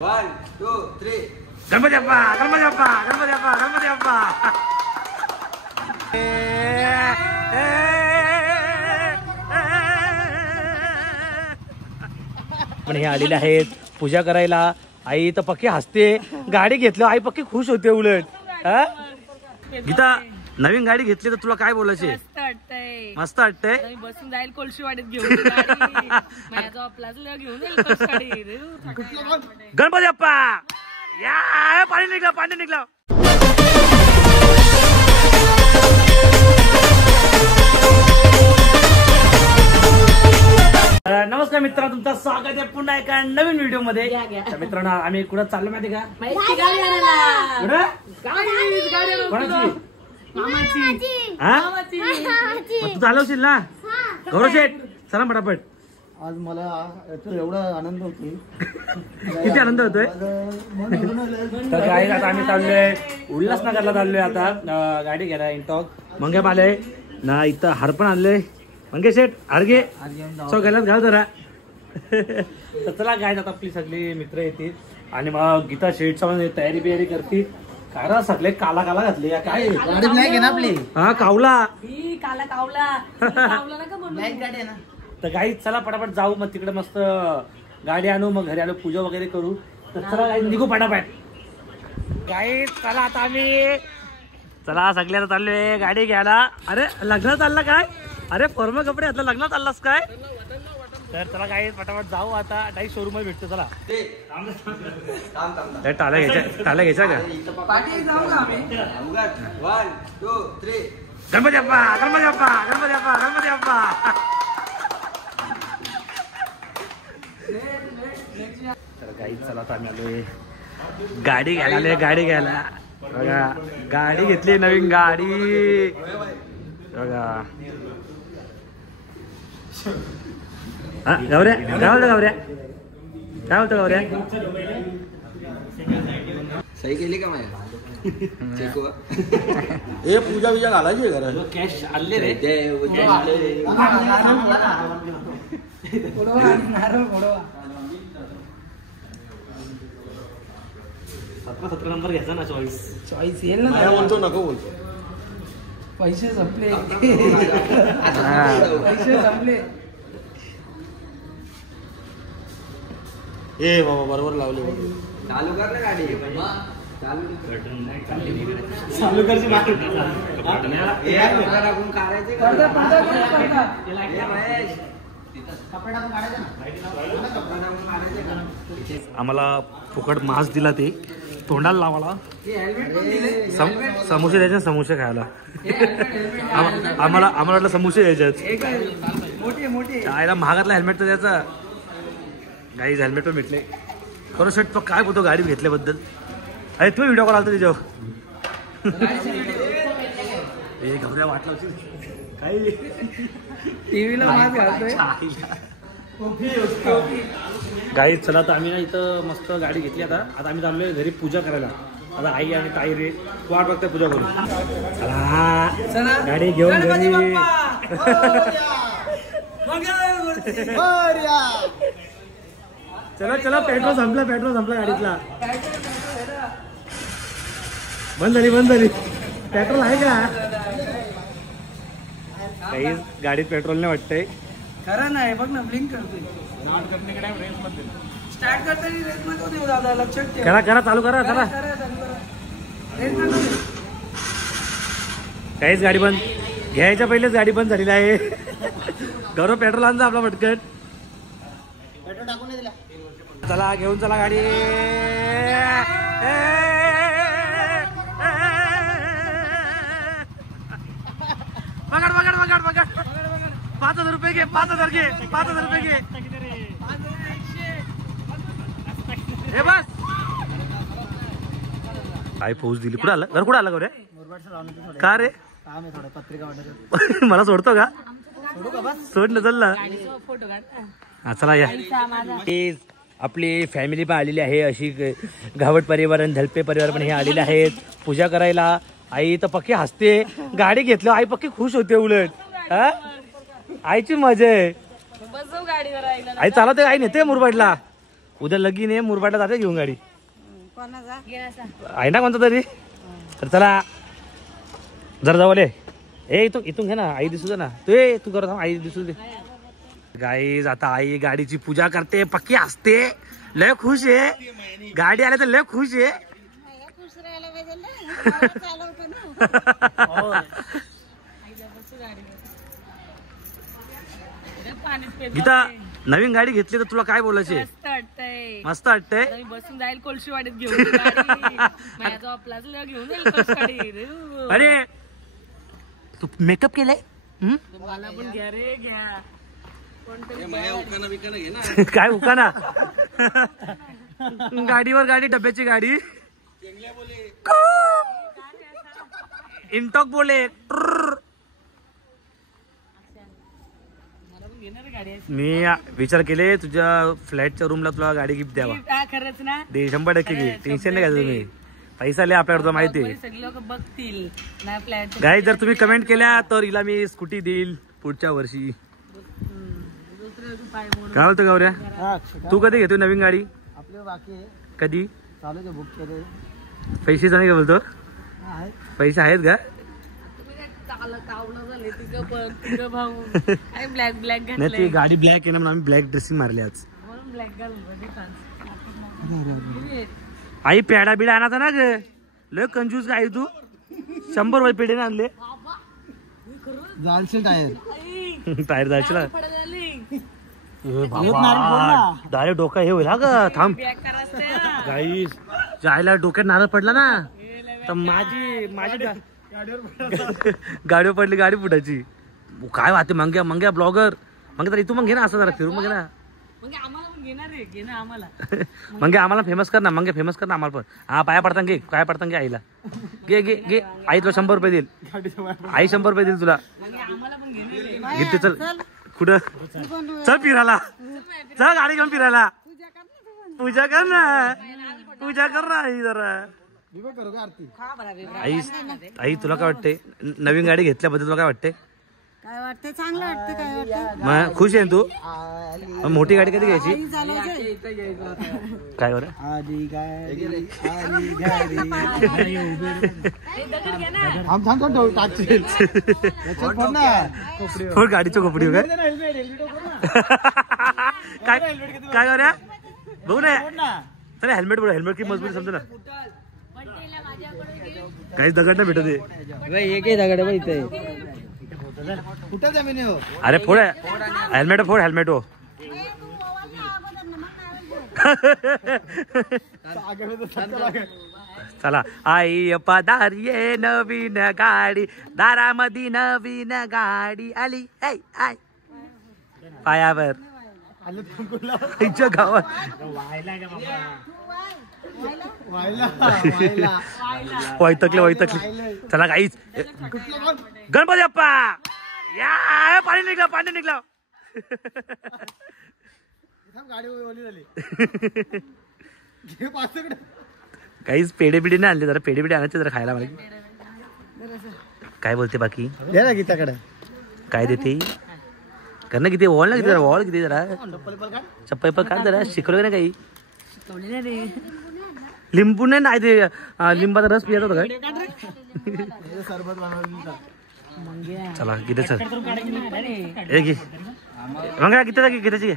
1, 2, 3. गणपती बाप्पा गणपती बाप्पा गणपती बाप्पा गणपती बाप्पा. पण हे आलेले आहेत पूजा करायला. आई तर पक्की हसते. गाडी घेतलं आई पक्की खुश होते. उलट गीता नवीन गाडी घेतली तर तुला काय बोलायचे? मस्त वाटतंय. बसून जाईल कोळशीवाडीत घेऊन गणपती बाप्पा या. पाणी निघला पाणी निघला. नमस्कार मित्रांनो, तुमचं स्वागत आहे पुन्हा एका नवीन व्हिडिओ मध्ये. मित्रांनो आम्ही कुठं चाललो माहिती का? तू चालवशील ना गौरव शेठ? चला फटाफट. आज मला एवढा आनंद होतोय. किती आनंद होतोय. तर काय आता आम्ही चाललोय उल्हासनगरला चाललोय. आता गाडी घ्यायला इंटॉक मंगे आले ना. इथं हार पण आणले मंगे शेठ. हार घे सो गेल्यात घाल जरा. तर चला काय आता आपली सगळी मित्र येतील आणि मग गीता शेठचा तयारी बियारी करते. काय सगळे काला काला घातले काय गाडी ब्लॅक आहे ना आपली? हा कावला काला कावला ब्लॅक गाडी आहे ना. तर काही चला पटापट जाऊ. मग तिकडे मस्त गाडी आणू. मग घरी आलो पूजा वगैरे करू. तर चला काही निघू पटापट. काही चला आता आम्ही चला सगळ्याला चाललोय गाडी घ्यायला. अरे लग्नात चालला काय? अरे फॉर्मल कपडे घातला लग्नात चाललास काय? तर चला काही पटापट जाऊ. आता डायरेक्ट शोरूम मध्ये भेटतो. चला टाळ्या घ्यायच्या. टाळ्या घ्यायच्या का? 1, 2, 3. गणपती बाप्पा गणपती बाप्पा गणपती बाप्पा गणपती बाप्पा. तर काही चला आता आम्ही आलोय गाडी घ्यायला. आलोय गाडी घ्यायला. बघा गाडी घेतली नवीन गाडी. बघा हा गौऱ्या काय बोलतो? गौऱ्या काय बोलतो? गौऱ्या सही केली का माझ्या? हे पूजा बिजा घालायची घरा. कॅश आणले रे. 17 नंबर घ्यायचा ना. चॉईस येईल ना. बोलतो नको बोलतो. पैसे संपले. पैसे संपले. ए बाबा बरोबर लावले. चालू कर ना गाडी. चालू करची आम्हाला फुकट मास्क दिला. ते तोंडाला लावाला. समोसे द्यायचे. समोसे खायला आम्हाला वाटलं समोसे द्यायच्यात. आयला महागातला हेल्मेट तर द्यायचा. गाईज हेल्मेट पण भेटले. खरं शेट तो काय बोलतो गाडी घेतल्याबद्दल? अरे तू व्हिडिओ कॉल आलता त्याच्यावर. हे घबऱ्या वाटलं काही टीव्हीला मास्क घालतोय. गाईज चला तर आम्ही ना इथं मस्त गाडी घेतली. आता आम्ही चाललोय घरी पूजा करायला. आता आई आणि ताई रे वाट बघते पूजा करून. चला गाडी घेऊन घरी. चला चला पेट्रोल संपला. पेट्रोल संपला गाडीतला. बंद झाली. पेट्रोल आहे का? काही गाडीत पेट्रोल नाही वाटतंय. खरं नाही बघ ना. ब्लिंक करतोय. स्टार्ट करताना रेस नको देऊ दादा. लक्षात ठेव. करा चालू करा. चला काहीच गाडी बंद. घ्यायच्या पहिलेच गाडी बंद झालेली आहे. गौरव पेट्रोल आणजा आपला पटकन. पेट्रोल टाकून दिला. चला घेऊन चला गाडी. बघा 5,000 रुपये घे. 5,000 घे. 5,000 रुपये घे. हे बस काय पोच दिली. कुठं आलं घर? कुठं आलं गौऱ्या? का रे? मला सोडतो का? सोड ना. चल ना. हा चला या. आपली फॅमिली पण आलेली आहे. अशी घावट परिवार आणि धलपे परिवार पण हे आलेले आहेत पूजा करायला. आई तर पक्की हसते. गाडी घेतलं आई पक्की खुश होते. उलट आईची मजा आहे. आई चालवते. आई नेते मुरबाडला. उद्या लगीन आहे, मुरबाडला जाते घेऊन गाडी कोणाचा आहे ना कोणता तरी. तर चला जरा जाऊ ए इथून घे ना, आई दिसू दे ना. तू करत आई दिसू दे. गाईज आता आई गाडीची पूजा करते, पक्की असते, लय खुश आहे. गाडी आले तर लय खुश आहे. खुश राहायला पाहिजे ना, चालवतो ना. गीता नवीन गाडी घेतली तर तुला काय बोलायचे? मस्त वाटतंय. बसून जाईल कोळशीवाडीत घेऊन अरे तू मेकअप केलाय? मला पण घ्या रे घ्या. काय उकाना गाडीवर गाडी, डब्याची गाडी. इंटॉक बोले. मी विचार केले तुझ्या फ्लॅटच्या रूमला तुला गाडी गिफ्ट द्यावा. खरंच ना, दे 100% घे, टेन्शन नाही घ्यायचं तुम्ही. पैसा लय आपल्याकडे, तुला माहिती आहे. सगळे लोक बघतील ना फ्लॅट. गाई जर तुम्ही कमेंट केल्या तर हिला मी स्कूटी देईल पुढच्या वर्षी. काय बोलतो गौऱ्या, तू कधी घेतोय नवीन गाडी? आपले बाकी आहे, कधी? चालू आहे, बुक केले. पैसे नाही का बोलतो? पैसे आहेत का? ब्लॅक ब्लॅक नाही ती गाडी ब्लॅक आहे ना, म्हणून आम्ही ब्लॅक ड्रेसिंग मारली आज. ब्लॅक आई पेडा बिडा आणायचा ना ग, लय कंजूस गाय तू. 100 रुपये पेढे आणले. जाणशील टायर टायर जायचं ना. डायरेक्ट डोका हे होईल हा ग. थांब गाई, जायला डोक्यात नारळ पडला ना तर माझी गाडीवर पडली, गाडी फुटायची. काय वाटते मंग्या ब्लॉगर. मग तर इथून मग घे ना, असं जरा फिरून मग घे ना. मग आम्हाला फेमस कर ना, मग फेमस कर ना आम्हाला पण. हा पाया पडता घे, पाया पडता घे आईला. घे घे घे, आई तुला 100 रुपये देईल. आई 100 रुपये देईल तुला. घेते चल. कुठं? चल फिरायला, चल गाडी घेऊन फिरायला. पूजा कर ना, पूजा कर ना आई जरा. आई तुला काय वाटते नवीन गाडी घेतल्याबद्दल? तुला काय वाटते? काय वाटतं? चांगलं वाटतं. काय वाटतं? मग खुश आहे तू? मोठी गाडी कधी घ्यायची? काय बरं? फोड गाडीचं कोपडी काय काय काय करूया बघू ना. चला हेल्मेट बोल, हेल्मेट की मजबूरी समजा ना. काही दगड ना भेटत. कुठं जमीन हो? अरे फोड हेल्मेट, फोड हेल्मेट हो. चला आई पदार्ये नवीन गाडी, दारामध्ये नवीन गाडी आली. आय पायावर गावात वैतकले. चला काहीच गणपती बाप्पा या. पाणी निघलं. काहीच पेढे बिडे नाही आणले, जरा पेढे बिडे आणायचे जरा खायला. मला काय बोलते बाकी? गीताकडे काय देते करणं किती? वॉल ना किती जरा, वॉल किती जरा. चप्पल काढ जरा. शिकवलं ना काही? लिंबू नाही ते लिंबाचा रस पियाचा होता काय? चला किती चल घे मग किती किती घे.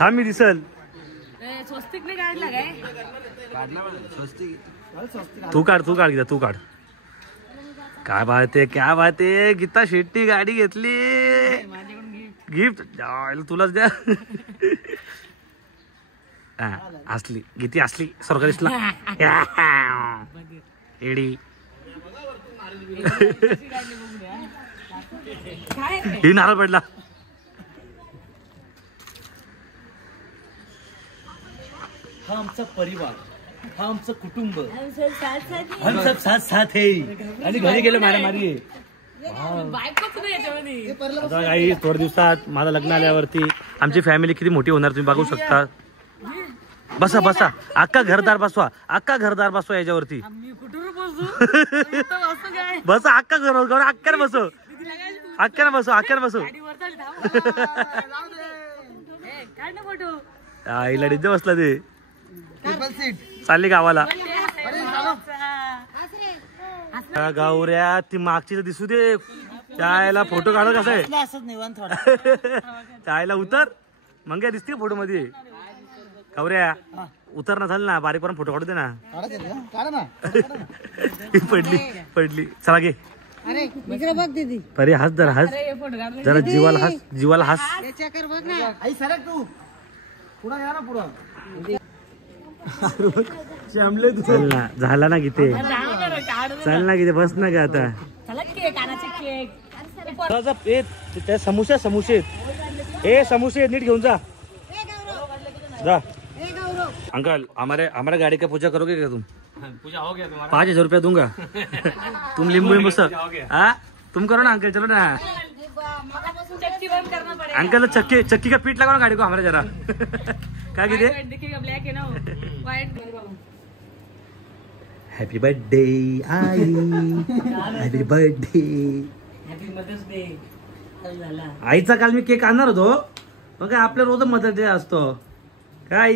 थांब मी दिसल. तू काढ गीता, तू काढ. काय बात आहे गीता शेट्टी गाडी घेतली. गिफ्ट तुलाच द्या. असली गीती असली सरकारीसला एडी. ही नारळ पडला. हा आमचा परिवार, हा आमचं कुटुंब, हम सब साथ साथ है. आणि घरी गेलो मारामारी. आता काही थोड्या दिवसात माझं लग्न आल्यावरती आमची फॅमिली किती मोठी होणार तुम्ही बघू शकता. बसा अख्खा घरदार बसवा याच्यावरती. बस अख्खा घर अख्ख्यानं बसो. आईला डीजे बसला ते ट्रिपल सीट चालली गावाला. अरे चालो. त्या गावऱ्या ती मागची तर दिसू दे. त्याला फोटो काढत कसं आहे असंच निवांत थोडा. त्याला उतर मग काय दिसते फोटो मध्ये. गावऱ्या उतर ना, झालं ना बारीक पण फोटो काढू दे ना. काढा ना. पडली चला घे. अरे इकडे बघ दीदी. अरे हस जरा हस जरा जीवाला हस. याच्याकर बघ ना. आई सरक तू पुढं या ना पुढं. चल ना, झाला ना किती. चल ना किती, बस ना का आता. त्या समोसे समोसे नीट घेऊन जा. अंकल हमारे गाड़ी का पूजा करोगे क्या तुम? पूजा हो गया तुम्हारा. 5,000 रुपया दूंगा. तुम नींबू सब हाँ तुम करो ना अंकल. चलो ना चक्की बंद करना पड़ेगा. अंकल चक्की का पीठ लगाओ ना गाड़ी को हमारे जरा. क्या कीजिए. देखिएगा ब्लैक है ना व्हाइट. हैप्पी बर्थडे आई. Happy birthday. Happy mother's day. झाला आईचा काल मी केक आणणार होतो मग काय आपल्या रोज मदर डे असतो काय.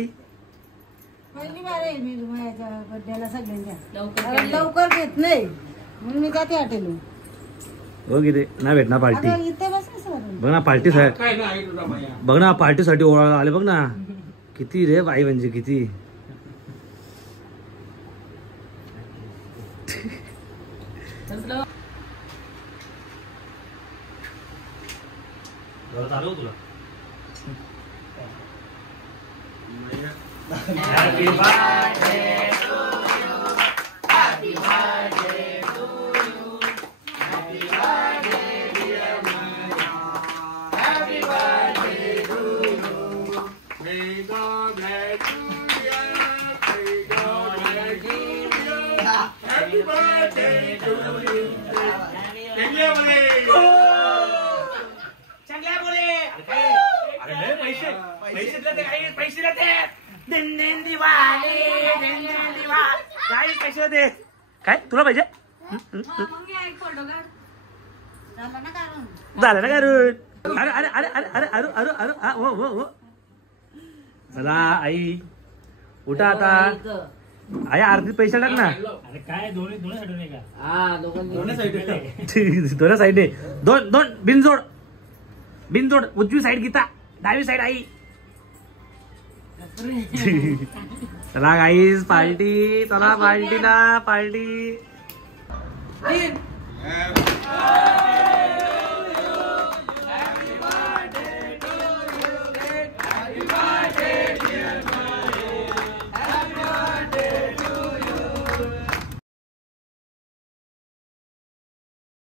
पहिली बार आहे मी माझ्या बर्थडेला सगळ्यांच्या. लवकर लवकर घेत नाही म्हणून मी जाते हॉटेल. हो किती ना भेटणार पार्टी. इथे बस सर. बघ ना पार्टीसाठी. बघ ना पार्टीसाठी ओळख आले बघ ना. किती रे बाई म्हणजे किती. चालू तुला. Happy birthday to you. Happy birthday to you. Happy birthday dear Maya. Happy birthday to you. May God bless you. May God bless you. Happy birthday to you. चांगल्या बोले. अरे लय पैसे देते. दिन दिवाळी काय पैसे होते काय तुला पाहिजे. एक फोटो काढ. झालं ना करून. अरे अरे अरे अरे अरे अरे अरे अरे हो हो हो. चला आई उठा आता. आई अर्धी पैसे टाक ना. अरे काय दोन्ही साईडून का. दोन्ही साईडने दोन बिनजोड उजवी साईड गीता डावी साईड आई. चला गाईस पार्टी. चला पार्टीला पार्टी.